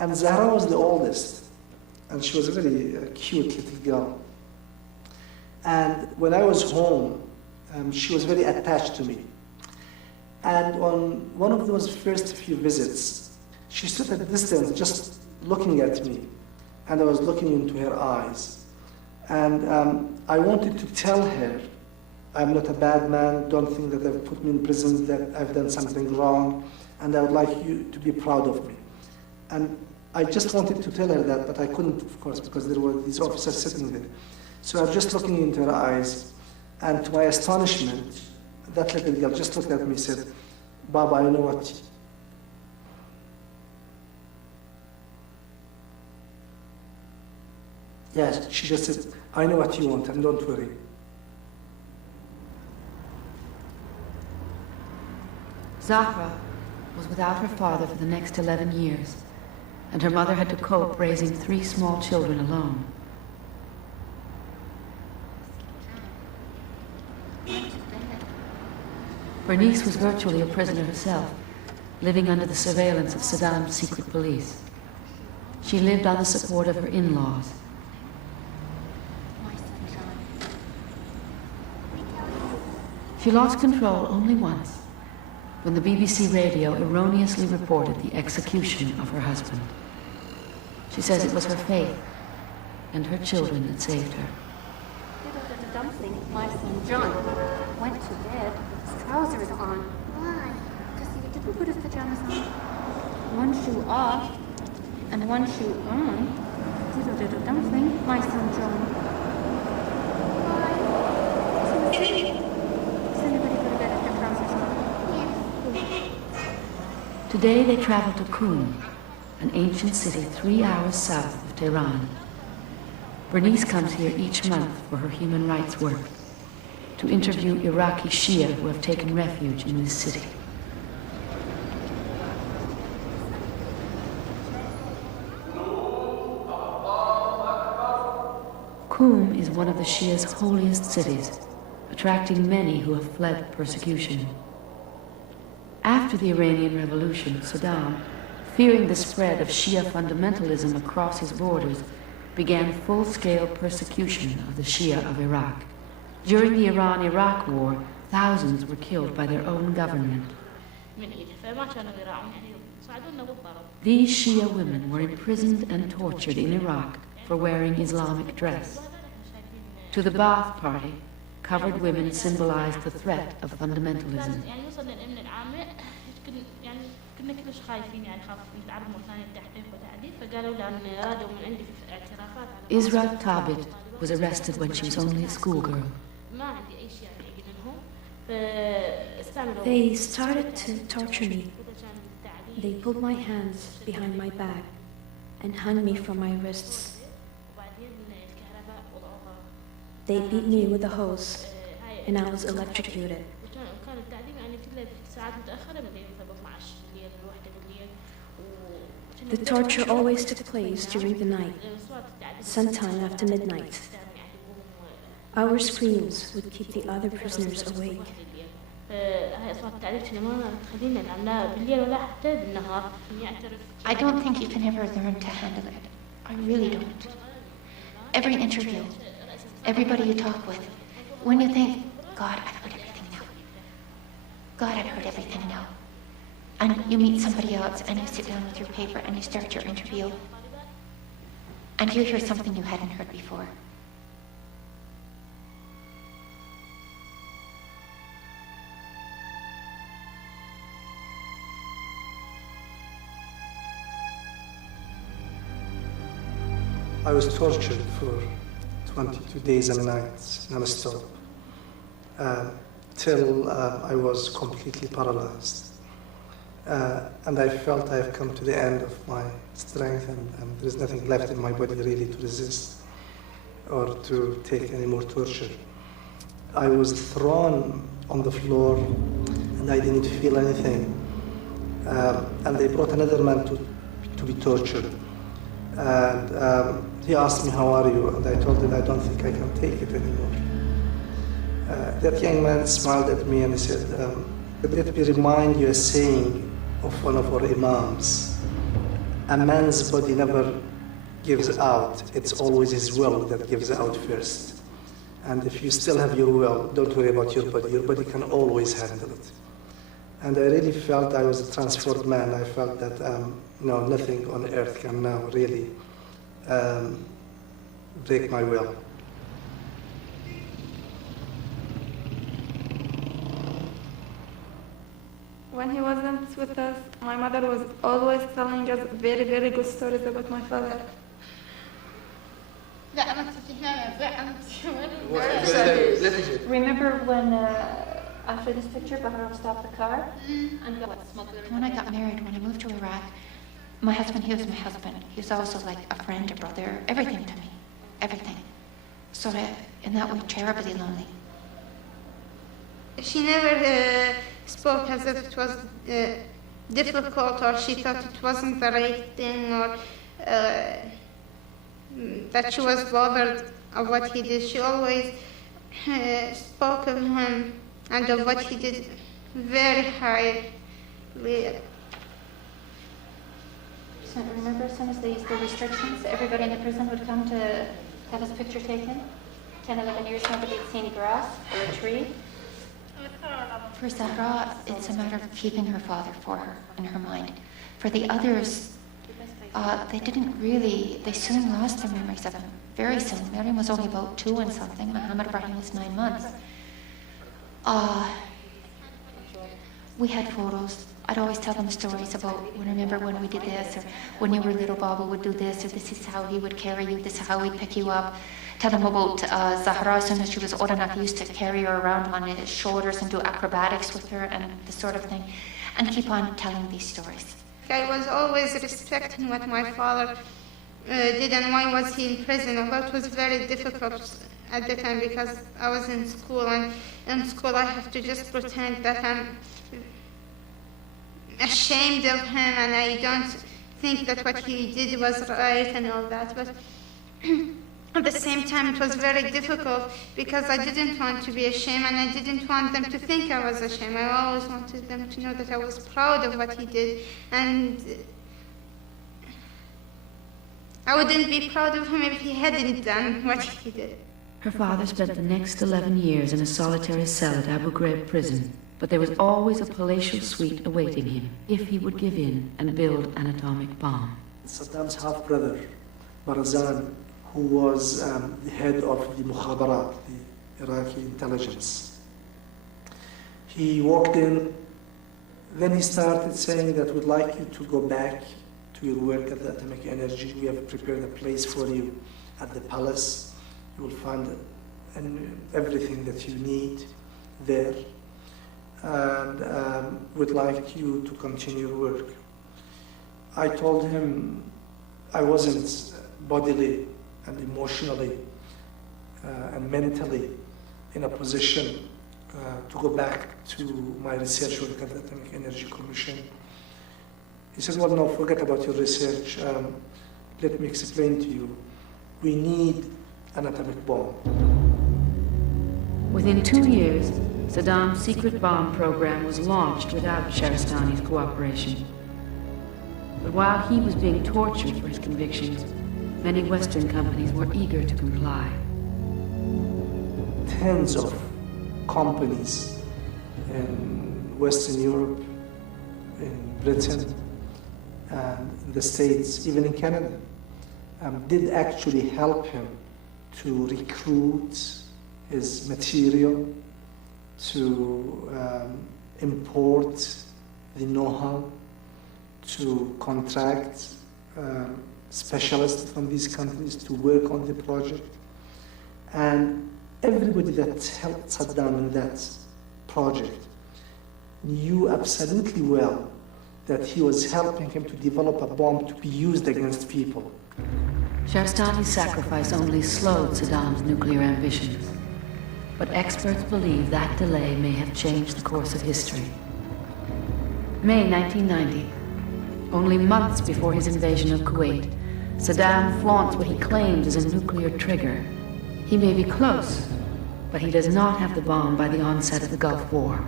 And Zahra was the oldest, and she was a very cute little girl. And when I was home, she was very attached to me. And on one of those first few visits, she stood at a distance just looking at me, and I was looking into her eyes. And I wanted to tell her, I'm not a bad man, don't think that they've put me in prison, that I've done something wrong, and I would like you to be proud of me. And I just wanted to tell her that, but I couldn't, of course, because there were these officers sitting there. So I was just looking into her eyes, and to my astonishment, that little girl just looked at me and said, Baba, I know what. Yes, she just said, I know what you want, and don't worry. Zahra was without her father for the next 11 years, and her mother had to cope raising 3 small children alone. Bernice was virtually a prisoner herself, living under the surveillance of Saddam's secret police. She lived on the support of her in-laws. She lost control only once, when the BBC radio erroneously reported the execution of her husband. She says it was her faith and her children that saved her. The dumpling, my son John, went to bed with his trousers on. Why? Because he didn't put his pajamas on. One shoe off and one shoe on. Diddle dumpling, my son John. Why? Does anybody go to bed with their trousers on? Yes. Today they travel to Qum, an ancient city 3 hours south of Tehran. Bernice comes here each month for her human rights work, to interview Iraqi Shia who have taken refuge in this city. Qum is one of the Shia's holiest cities, attracting many who have fled persecution. After the Iranian Revolution, Saddam, fearing the spread of Shia fundamentalism across his borders, began full-scale persecution of the Shia of Iraq. During the Iran-Iraq War, thousands were killed by their own government. These Shia women were imprisoned and tortured in Iraq for wearing Islamic dress. To the Ba'ath Party, covered women symbolized the threat of fundamentalism. Isra Tabit was arrested when she was only a schoolgirl. They started to torture me. They pulled my hands behind my back and hung me from my wrists. They beat me with a hose, and I was electrocuted. The torture always took place during the night, sometime after midnight. Our screams would keep the other prisoners awake. I don't think you can ever learn to handle it. I really don't. Every interview, everybody you talk with, when you think, God, I've heard everything now. God, I've heard everything now. And you meet somebody else and you sit down with your paper and you start your interview. And you hear something you hadn't heard before. I was tortured for 22 days and nights, non-stop, till I was completely paralyzed. And I felt I've come to the end of my strength, and there's nothing left in my body really to resist or to take any more torture. I was thrown on the floor, and I didn't feel anything. And they brought another man to be tortured. And he asked me, how are you? And I told him, I don't think I can take it anymore. That young man smiled at me and he said, let me remind you a saying of one of our imams. a man's body never gives out. It's always his will that gives out first. And if you still have your will, don't worry about your body. Your body can always handle it. And I really felt I was a transformed man. I felt that no, nothing on earth can now really break my will. When he wasn't with us, my mother was always telling us very, very good stories about my father. Remember when, after this picture, Bahram stopped the car? And when I got married, when I moved to Iraq, my husband, he was my husband. He was also like a friend, a brother, everything to me, everything. Sort of, in that way, terribly lonely. She never spoke as if it was difficult, or she thought it wasn't the right thing, or that she was bothered of what he did. She always spoke of him and of what he did very highly. So remember, as soon as they used the restrictions, everybody in the prison would come to have his picture taken. 10, 11 years, nobody had seen any grass or a tree. For Zahraء, it's a matter of keeping her father for her in her mind. For the others, they didn't really, they soon lost their memories of him. Very soon. Miriam was only about 2 and something. Muhammad Ibrahim was 9 months. We had photos. I'd always tell them stories about, remember when we did this, or when you were little, Baba would do this, or this is how he would carry you, this is how he'd pick you up. Tell them about Zahraء. As soon as she was old enough, he used to carry her around on his shoulders and do acrobatics with her and this sort of thing, and keep on telling these stories. I was always respecting what my father did, and why was he in prison. Although it was very difficult at the time because I was in school, and in school I have to just pretend that I'm ashamed of him and I don't think that what he did was right and all that. But at the same time, it was very difficult because I didn't want to be ashamed, and I didn't want them to think I was ashamed. I always wanted them to know that I was proud of what he did, and I wouldn't be proud of him if he hadn't done what he did. Her father spent the next 11 years in a solitary cell at Abu Ghraib prison, but there was always a palatial suite awaiting him if he would give in and build an atomic bomb. Saddam's half-brother, Barzan, who was the head of the Mukhabarat, the Iraqi intelligence. He walked in, then he started saying that we'd like you to go back to your work at the atomic energy. We have prepared a place for you at the palace. You will find everything that you need there. And we'd like you to continue your work. I told him I wasn't bodily and emotionally and mentally in a position to go back to my research work at the Atomic Energy Commission. He said, well, no, forget about your research. Let me explain to you. We need an atomic bomb. Within 2 years, Saddam's secret bomb program was launched without Shahristani's cooperation. But while he was being tortured for his convictions, many Western companies were eager to comply. Tens of companies in Western Europe, in Britain, and in the States, even in Canada, did actually help him to recruit his material, to import the know-how, to contract specialists from these companies to work on the project. And everybody that helped Saddam in that project knew absolutely well that he was helping him to develop a bomb to be used against people. Shahristani's sacrifice only slowed Saddam's nuclear ambitions, but experts believe that delay may have changed the course of history. May 1990, only months before his invasion of Kuwait, Saddam flaunts what he claims is a nuclear trigger. He may be close, but he does not have the bomb by the onset of the Gulf War.